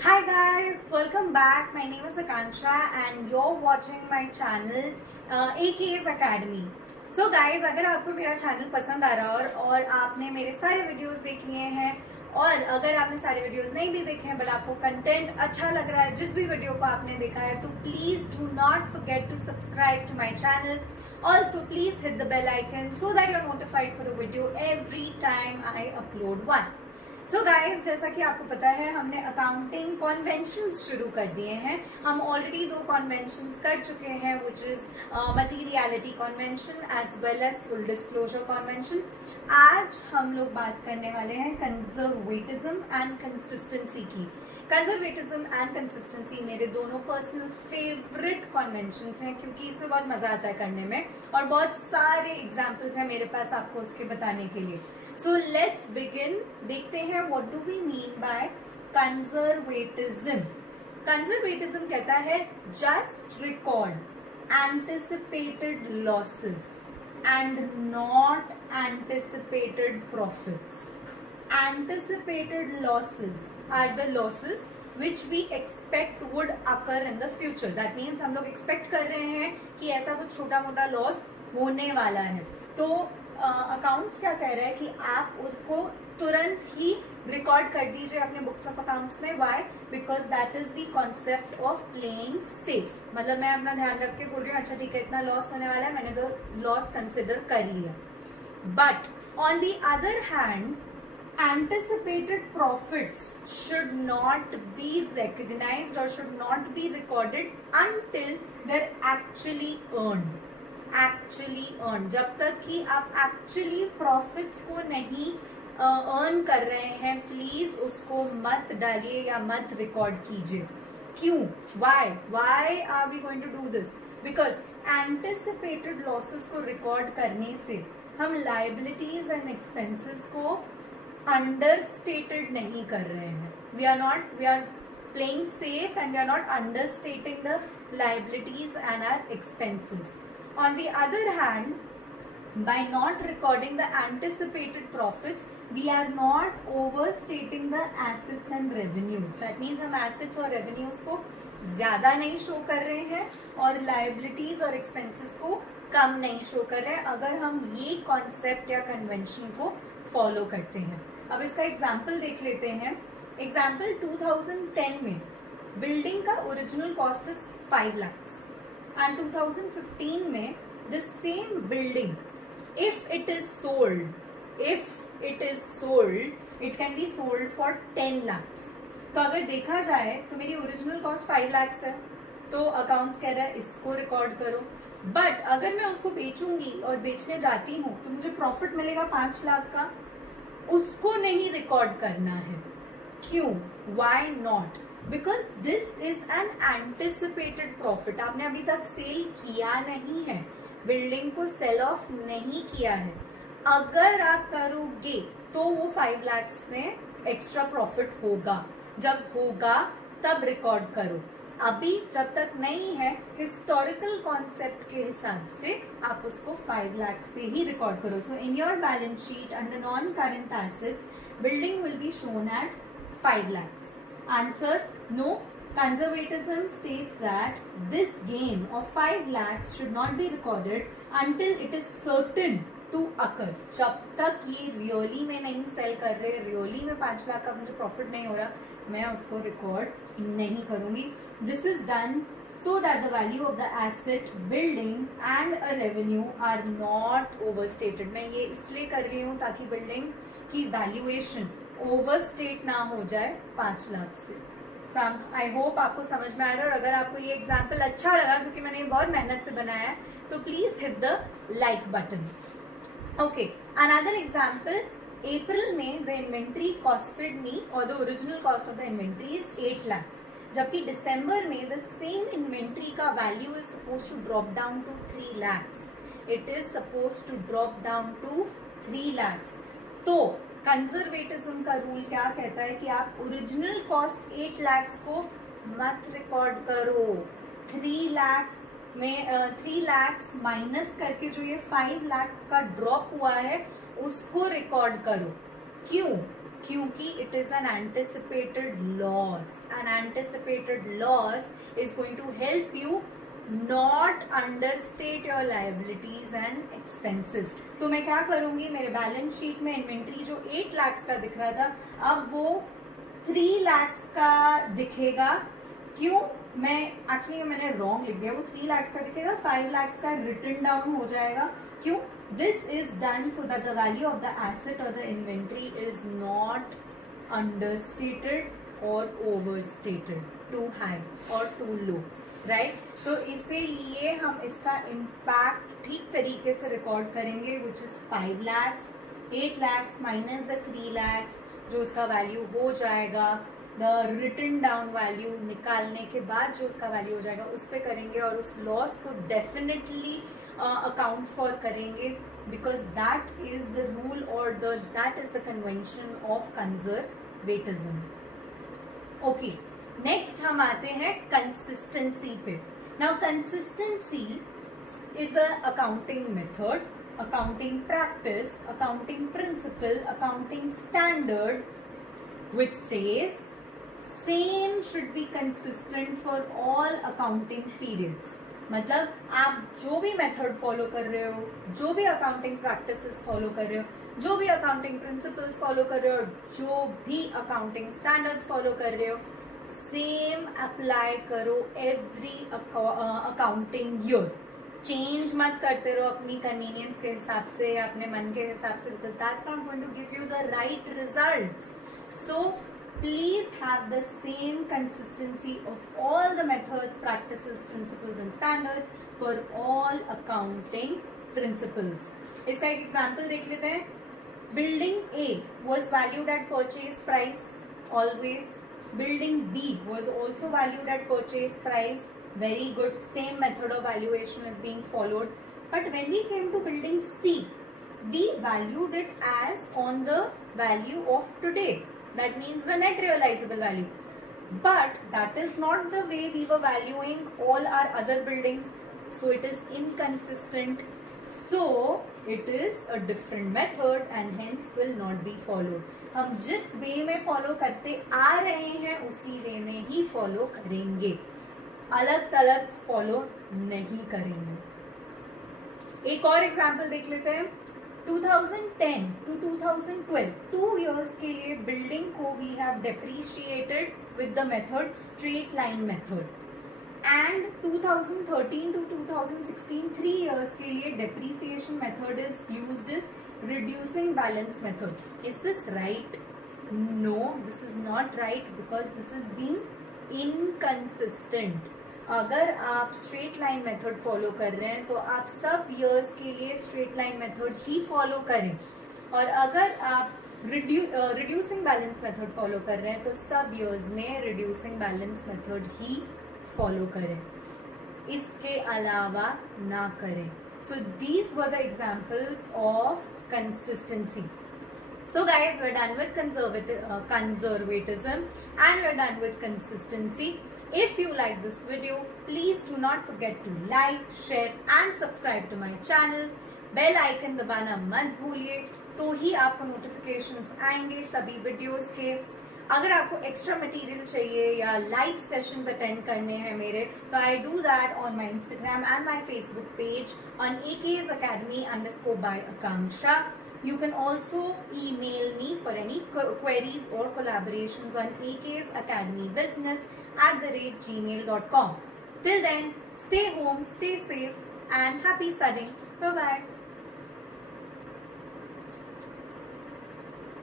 Hi guys, welcome back. My name is Akansha and you're watching my channel AK's Academy. So guys, अगर आपको मेरा channel पसंद आ रहा और आपने मेरे सारे वीडियोस देख लिए हैं और अगर आपने सारे वीडियोस नहीं भी देखे हैं बट आपको कंटेंट अच्छा लग रहा है जिस भी वीडियो को आपने देखा है तो please do not forget to subscribe to my channel. Also please hit the bell icon so that you're notified for a video every time I upload one. So guys, जैसा कि आपको पता है हमने अकाउंटिंग कॉन्वेंशंस शुरू कर दिए हैं. हम ऑलरेडी 2 कॉन्वेंशंस कर चुके हैं which is materiality convention as well as full disclosure convention. आज हम लोग बात करने वाले हैं कंजर्वेटिज्म एंड कंसिस्टेंसी की. कंजर्वेटिज्म एंड कंसिस्टेंसी मेरे दोनों पर्सनल फेवरेट कॉन्वेंशंस हैं क्योंकि इसमें बहुत मजा आता है करने में और बहुत सारे एग्जाम्पल्स हैं मेरे पास आपको उसके बताने के लिए. So let's begin. देखते हैं what do we mean by conservatism. Conservatism कहता है just record anticipated losses and not anticipated profits. Anticipated losses are the losses which we expect would occur in the future. That means हम लोग expect कर रहे हैं कि ऐसा कुछ छोटा मोटा लॉस होने वाला है. तो अकाउंट्स क्या कह रहा है कि आप उसको तुरंत ही रिकॉर्ड कर दीजिए अपने बुक्स ऑफ अकाउंट्स में. Why? Because that is the concept of playing safe. मतलब मैं अपना ध्यान रख के बोल रही हूँ अच्छा ठीक है इतना लॉस होने वाला है, मैंने तो लॉस कंसिडर कर लिया. But on the other hand anticipated profits should not be recognized or should not be recorded until they're actually earned. जब तक कि आप actually profits को नहीं earn कर रहे हैं प्लीज उसको मत डालिए या मत रिकॉर्ड कीजिए. क्यों? why are we going to do this? because anticipated losses को रिकॉर्ड करने से हम liabilities and expenses को understated नहीं कर रहे हैं. we are playing safe and we are not understating the liabilities and our expenses. On the other hand, by not recording the anticipated profits we are not overstating the assets and revenues. that means हम assets और revenues को ज्यादा नहीं show कर रहे हैं और liabilities और expenses को कम नहीं शो कर रहे हैं अगर हम ये कॉन्सेप्ट या कन्वेंशन को फॉलो करते हैं. अब इसका एग्जाम्पल देख लेते हैं. एग्जाम्पल 2010 में बिल्डिंग का original cost is 5 lakhs and 2015 में the same building if it is sold it can be sold for 10 lakhs. तो अगर देखा जाए तो मेरी ओरिजिनल कॉस्ट 5 lakhs है तो अकाउंट्स कह रहा है इसको रिकॉर्ड करो. बट अगर मैं उसको बेचूंगी और बेचने जाती हूँ तो मुझे प्रॉफिट मिलेगा 5 लाख का, उसको नहीं रिकॉर्ड करना है. क्यों? Why not? Because this is an anticipated profit. आपने अभी तक सेल किया नहीं है, बिल्डिंग को सेल ऑफ नहीं किया है. अगर आप करोगे तो वो 5 lakhs में एक्स्ट्रा प्रॉफिट होगा. जब होगा तब रिकॉर्ड करो. अभी जब तक नहीं है हिस्टोरिकल कॉन्सेप्ट के हिसाब से आप उसको 5 lakhs पे ही रिकॉर्ड करो. So in your balance sheet under non current assets building will be shown at 5 lakhs. Answer no. Conservatism states that this gain of 5 lakhs should not be recorded until it is certain to occur. जब तक ये really में नहीं cell कर रहे, really में 5 लाख का मुझे प्रॉफिट नहीं हो रहा, मैं उसको रिकॉर्ड नहीं करूंगी. This is done so that the value of the asset, building and a revenue are not overstated. मैं ये इसलिए कर रही हूँ ताकि बिल्डिंग की वैल्यूएशन ओवरस्टेट ना हो जाए 5 लाख से. आई होप आपको समझ में आ रहा है. और अगर आपको ये एग्जाम्पल अच्छा लगा क्योंकि मैंने ये बहुत मेहनत से बनाया है तो please hit the like button. Okay, another example. April में द इन्वेंट्री कॉस्टेड मी और the original cost of the inventory is 8 lakhs. जबकि दिसंबर में द सेम इन्वेंट्री का value is suppose to drop down to 3 lakhs. It is suppose to drop down to 3 lakhs. तो conservatism का rule क्या कहता है कि आप ओरिजिनल कॉस्ट 8 lakhs को मत रिकॉर्ड करो. 3 lakhs माइनस करके जो ये 5 लाख का ड्रॉप हुआ है उसको रिकॉर्ड करो. क्यों? क्योंकि it is an anticipated loss. An anticipated loss is going to help you not understate your liabilities and expenses. तो मैं क्या करूंगी, मेरे बैलेंस शीट में इन्वेंट्री जो 8 लाख का दिख रहा था अब वो 3 लाख का दिखेगा. क्यों? मैंने रॉन्ग लिख दिया, वो 3 लाख का दिखेगा, 5 लाख का रिटर्न डाउन हो जाएगा. क्यों? This is done so that the value of the asset और the inventory is not understated और ओवरस्टेटेड, टू हाई और टू लो, राइट. तो इसीलिए हम इसका इम्पैक्ट ठीक तरीके से रिकॉर्ड करेंगे, which is 5 lakhs, 8 lakhs minus the 3 lakhs जो उसका वैल्यू हो जाएगा, द रिटर्न डाउन वैल्यू निकालने के बाद जो उसका वैल्यू हो जाएगा उस पर करेंगे और उस लॉस को डेफिनेटली अकाउंट फॉर करेंगे, because that is the rule और that is the convention of conservatism. Okay, next हम आते हैं कंसिस्टेंसी पे. Now consistency is a accounting method, accounting practice, accounting principle, accounting standard which says same should be consistent for all accounting periods. मतलब आप जो भी method follow कर रहे हो, जो भी अकाउंटिंग प्रैक्टिसेस फॉलो कर रहे हो, जो भी अकाउंटिंग प्रिंसिपल्स फॉलो कर रहे हो, जो भी अकाउंटिंग स्टैंडर्ड्स फॉलो कर रहे हो, सेम अप्लाई करो एवरी अकाउंटिंग ईयर. चेंज मत करते रहो अपनी कन्वीनियंस के हिसाब से या अपने मन के हिसाब से, because that's not going to give you the right results. So please have the same consistency of all the methods, practices, principles and standards for all accounting principles. इसका एक एग्जाम्पल देख लेते हैं. Building A was valued at purchase price always. Building B was also valued at purchase price. Very good, same method of valuation is being followed. But when we came to building C, we valued it as on the value of today. That means the net realizable value. But that is not the way we were valuing all our other buildings. So it is inconsistent. So it is a different method and hence will not be followed. हम जिस वे में follow करते आ रहे हैं उसी वे में ही follow करेंगे, अलग अलग फॉलो नहीं करेंगे. एक और एग्जाम्पल देख लेते हैं. 2010 टू 2012 2 years के लिए बिल्डिंग को we have depreciated with the method straight line method, and 2013 to 2016 3 years के लिए depreciation method is used is reducing balance method. Is this right? No, this is not right because this is being inconsistent. अगर आप straight line method follow कर रहे हैं तो आप सब ईयर्स के लिए स्ट्रेट लाइन मेथड ही फॉलो करें, और अगर आप रिड्यूसिंग बैलेंस मेथड फॉलो कर रहे हैं तो सब ईयर्स में रिड्यूसिंग बैलेंस मेथड ही फॉलो करें, इसके अलावा ना करें. So these were the examples of consistency. So guys, we're done with conservatism and we're done with consistency. If you like this video, please do not forget to like, share and subscribe to my channel. Bell icon दबाना मत भूलिए, तो ही आपको notifications आएंगे सभी videos के. अगर आपको extra material चाहिए या live sessions attend करने हैं मेरे, तो I do that on my Instagram and my Facebook page on AK's Academy_by_Akanksha. You can also email me for any queries or collaborations on AK's Academy Business @gmail.com. Till then, stay home, stay safe, and happy studying. Bye bye.